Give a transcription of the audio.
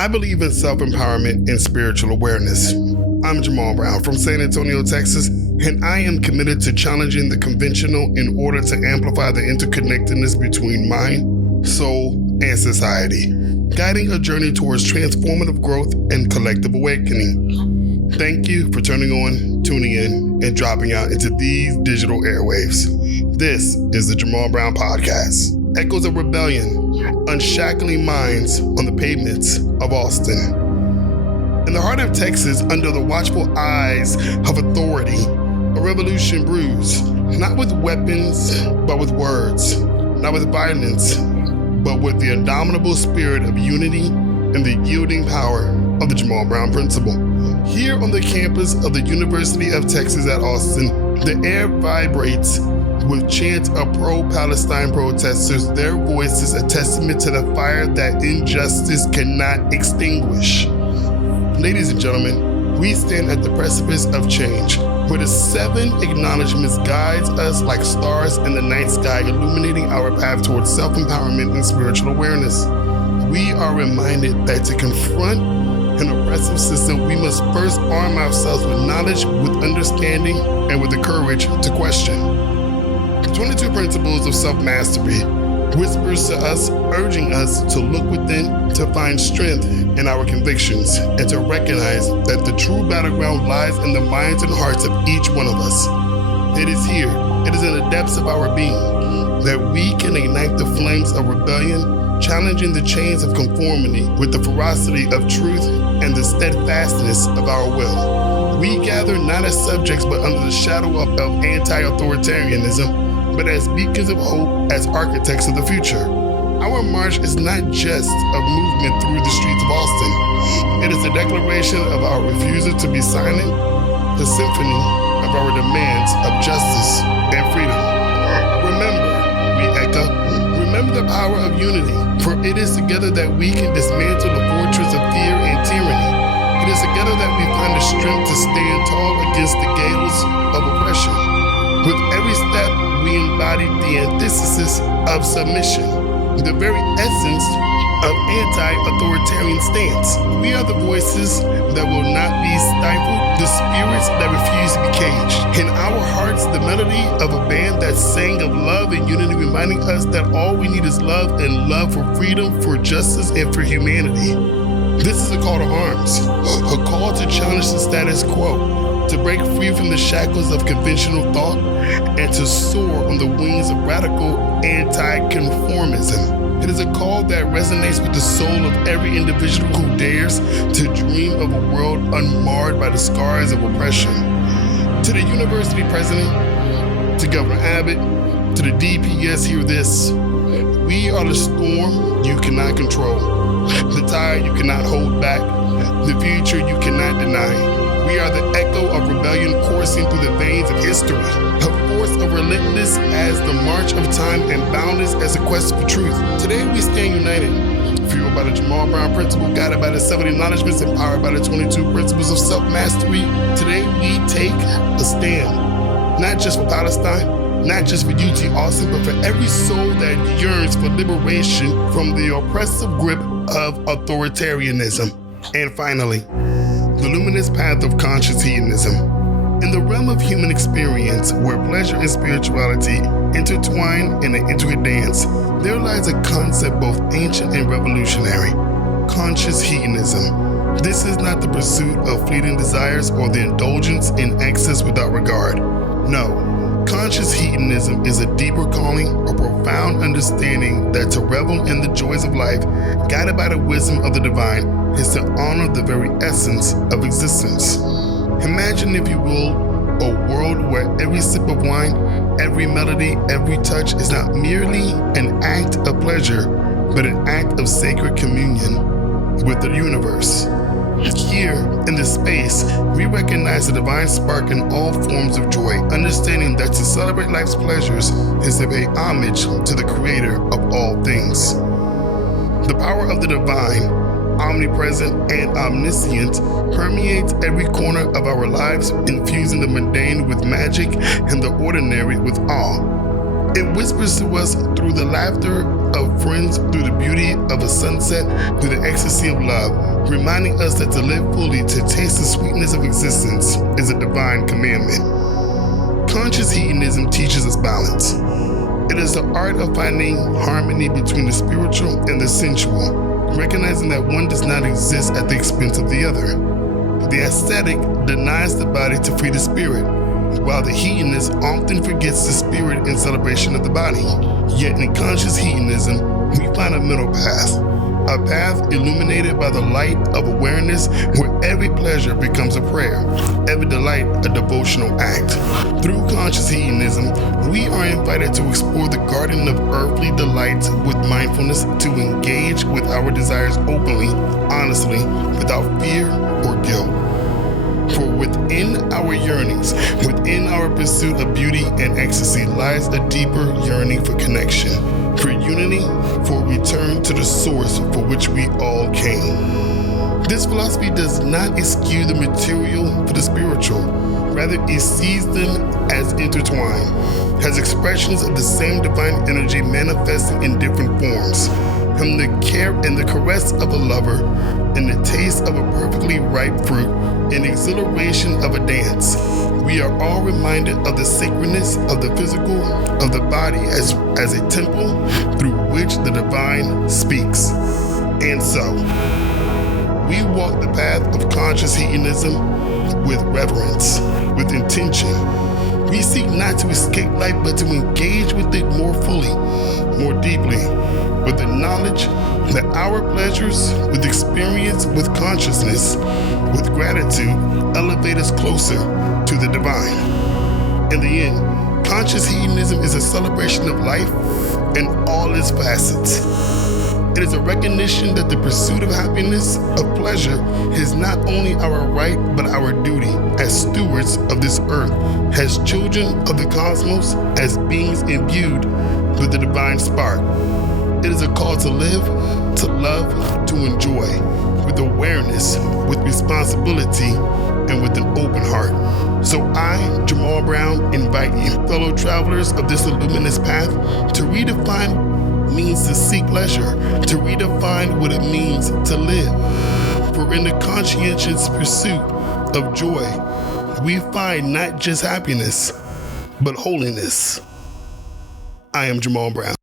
I believe in self-empowerment and spiritual awareness. I'm Jamal Brown from San Antonio, Texas, and I am committed to challenging the conventional in order to amplify the interconnectedness between mind, soul, and society, guiding a journey towards transformative growth and collective awakening. Thank you for turning on, tuning in, and dropping out into these digital airwaves. This is the Jamal Brown Podcast. Echoes of rebellion, unshackling minds on the pavements of Austin. In the heart of Texas, under the watchful eyes of authority, a revolution brews, not with weapons, but with words, not with violence, but with the indomitable spirit of unity and the yielding power of the Jamal Brown Principle. Here on the campus of the University of Texas at Austin, the air vibrates with chants of pro-Palestine protesters, their voices a testament to the fire that injustice cannot extinguish. Ladies and gentlemen, we stand at the precipice of change, where the 7 acknowledgments guides us like stars in the night sky, illuminating our path towards self-empowerment and spiritual awareness. We are reminded that to confront an oppressive system, we must first arm ourselves with knowledge, with understanding, and with the courage to question. 22 Principles of Self-Mastery whispers to us, urging us to look within, to find strength in our convictions, and to recognize that the true battleground lies in the minds and hearts of each one of us. It is here, it is in the depths of our being, that we can ignite the flames of rebellion, challenging the chains of conformity with the ferocity of truth and the steadfastness of our will. We gather not as subjects, but under the shadow of anti-authoritarianism, but as beacons of hope, as architects of the future. Our march is not just a movement through the streets of Austin. It is a declaration of our refusal to be silent, the symphony of our demands of justice and freedom. Remember, we echo, remember the power of unity, for it is together that we can dismantle the fortress of fear and tyranny. It is together that we find the strength to stand tall against the gales of oppression. With every step, we embody the antithesis of submission, the very essence of anti-authoritarian stance. We are the voices that will not be stifled, the spirits that refuse to be caged. In our hearts, the melody of a band that sang of love and unity, reminding us that all we need is love, and love for freedom, for justice, and for humanity. This is a call to arms, a call to challenge the status quo, to break free from the shackles of conventional thought, and to soar on the wings of radical anti-conformism. It is a call that resonates with the soul of every individual who dares to dream of a world unmarred by the scars of oppression. To the university president, to Governor Abbott, to the DPS, hear this: we are the storm you cannot control, the tide you cannot hold back, the future you cannot deny. We are the echo of rebellion coursing through the veins of history, a force of relentless as the march of time and boundless as the quest for truth. Today we stand united, fueled by the Jamal Brown Principle, guided by the 7 acknowledgments, empowered by the 22 Principles of Self-Mastery. Today we take a stand, not just for Palestine, not just for UT Austin, but for every soul that yearns for liberation from the oppressive grip of authoritarianism. And finally, the luminous path of conscious hedonism. In the realm of human experience, where pleasure and spirituality intertwine in an intricate dance, there lies a concept both ancient and revolutionary: conscious hedonism. This is not the pursuit of fleeting desires or the indulgence in excess without regard. No, conscious hedonism is a deeper calling, a profound understanding that to revel in the joys of life, guided by the wisdom of the divine, is to honor the very essence of existence. Imagine, if you will, a world where every sip of wine, every melody, every touch is not merely an act of pleasure, but an act of sacred communion with the universe. Here, in this space, we recognize the divine spark in all forms of joy, understanding that to celebrate life's pleasures is to pay homage to the creator of all things. The power of the divine, omnipresent and omniscient, permeates every corner of our lives, infusing the mundane with magic and the ordinary with awe. It whispers to us through the laughter of friends through the beauty of a sunset, through the ecstasy of love, reminding us that to live fully, to taste the sweetness of existence, is a divine commandment. Conscious hedonism teaches us balance. It is the art of finding harmony between the spiritual and the sensual, recognizing that one does not exist at the expense of the other. The ascetic denies the body to free the spirit, while the hedonist often forgets the spirit in celebration of the body. Yet in conscious hedonism, we find a middle path, a path illuminated by the light of awareness where every pleasure becomes a prayer, every delight a devotional act. Through conscious hedonism, we are invited to explore the garden of earthly delights with mindfulness, to engage with our desires openly, honestly, without fear or guilt. For within our yearnings, within our pursuit of beauty and ecstasy, lies a deeper yearning for connection, for unity, for return to the source for which we all came. This philosophy does not eschew the material for the spiritual. Rather, it sees them as intertwined, as expressions of the same divine energy manifesting in different forms. From the care and the caress of a lover, and the taste of a perfectly ripe fruit, and exhilaration of a dance, we are all reminded of the sacredness of the physical, of the body as a temple through which the divine speaks. And so, we walk the path of conscious hedonism with reverence, with intention. We seek not to escape life, but to engage with it more fully, more deeply, with the knowledge that our pleasures, with experience, with consciousness, with gratitude, elevate us closer to the divine. In the end, conscious hedonism is a celebration of life in all its facets. It is a recognition that the pursuit of happiness, of pleasure, is not only our right, but our duty as stewards of this earth, as children of the cosmos, as beings imbued with the divine spark. It is a call to live, to love, to enjoy, with awareness, with responsibility, and with an open heart. So I, Jamal Brown, invite you, fellow travelers of this luminous path, to redefine what it means to seek pleasure, to redefine what it means to live. For in the conscientious pursuit of joy, we find not just happiness, but holiness. I am Jamal Brown.